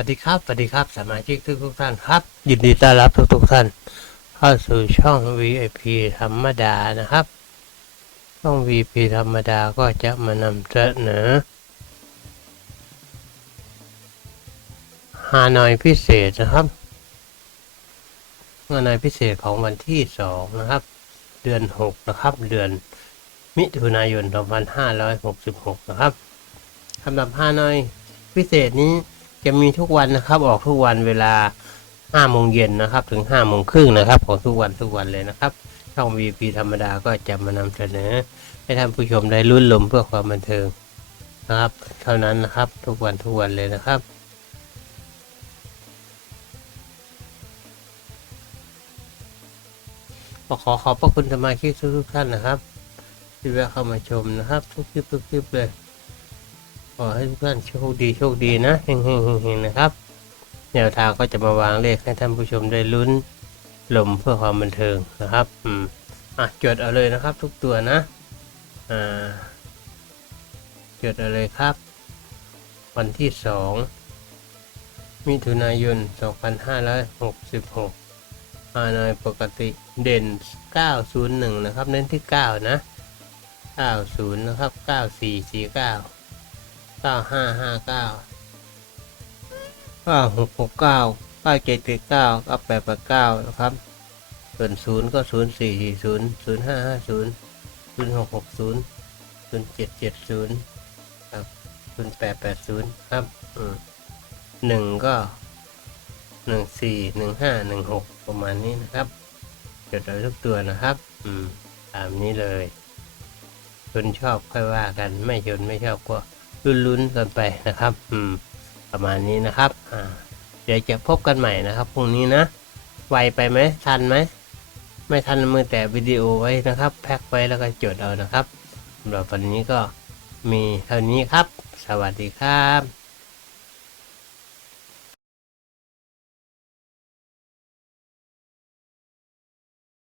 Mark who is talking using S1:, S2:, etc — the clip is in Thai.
S1: วัสดีครับ สวัสดีครับ สมาชิกทุกทุกท่านครับ ยินดีต้อนรับทุกทุกท่าน เข้าสู่ช่อง VIP ธรรมดานะครับ ช่อง VIP ธรรมดาก็จะมานำเสนอฮานอยพิเศษนะครับฮานอยพิเศษของวันที่สองนะครับ เดือนหกนะครับ เดือนมิถุนายน 2566 นะครับสำหรับฮานอยพิเศษนี้ จะมีทุกวันนะครับออกทุกวันเวลาห้าโมงเย็นนะครับถึงห้าโมงครึ่งนะครับของทุกวันทุกวันเลยนะครับช่อง VP ธรรมดาก็จะมานำเสนอ ให้ท่านผู้ชมได้รุ่นลมเพื่อความบันเทิงนะครับ เท่านั้นนะครับทุกวันทุกวันเลยนะครับก็ขอขอบพระคุณสมาชิกทุกท่านนะครับ ที่แวะเข้ามาชมนะครับ ทุกคลิปทุกคลิปเลย ขอให้ทุกท่านโชคดีโชคดีนะเฮงเฮงเฮงเฮงนะครับ แนวทางก็จะมาวางเลขให้ท่านผู้ชมได้ลุ้นลมเพื่อความบันเทิงนะครับ อืม อะจดเอาเลยนะครับ ทุกตัวนะ อ่าจดเอาเลยครับ วันที่สองมิถุนายน 2566อานอยปกติเด่น 901 นะครับ เน้นที่ 9 นะ 90 นะครับ 9449 เก้าห้าห้าเก้าเก้าหกหกเก้าเก้าเจ็ดเจ็ดเก้าเก้าแปดแปดเก้านะครับ ส่วนศูนย์ก็ศูนย์สี่สี่ศูนย์ศูนย์ห้าห้าศูนย์ศูนย์หกหกศูนย์ศูนย์เจ็ดเจ็ดศูนย์ครับศูนย์แปดแปดศูนย์ครับอืมหนึ่งก็หนึ่งสี่หนึ่งห้าหนึ่งหกประมาณนี้นะครับจดเอาทุกตัวนะครับ อืม ตามนี้เลยชนชอบค่อยว่ากัน ไม่ชนไม่ชอบก็ ลุ้นๆกันไปนะครับ อืม ประมาณนี้นะครับอ่าเดี๋ยวจะพบกันใหม่นะครับพรุ่งนี้นะไวไปไหมทันไหมไม่ทันมือแต่วิดีโอไว้นะครับ แพ็คไว้แล้วก็จดเอานะครับสำหรับวันนี้ก็มีเท่านี้ครับ สวัสดีครับ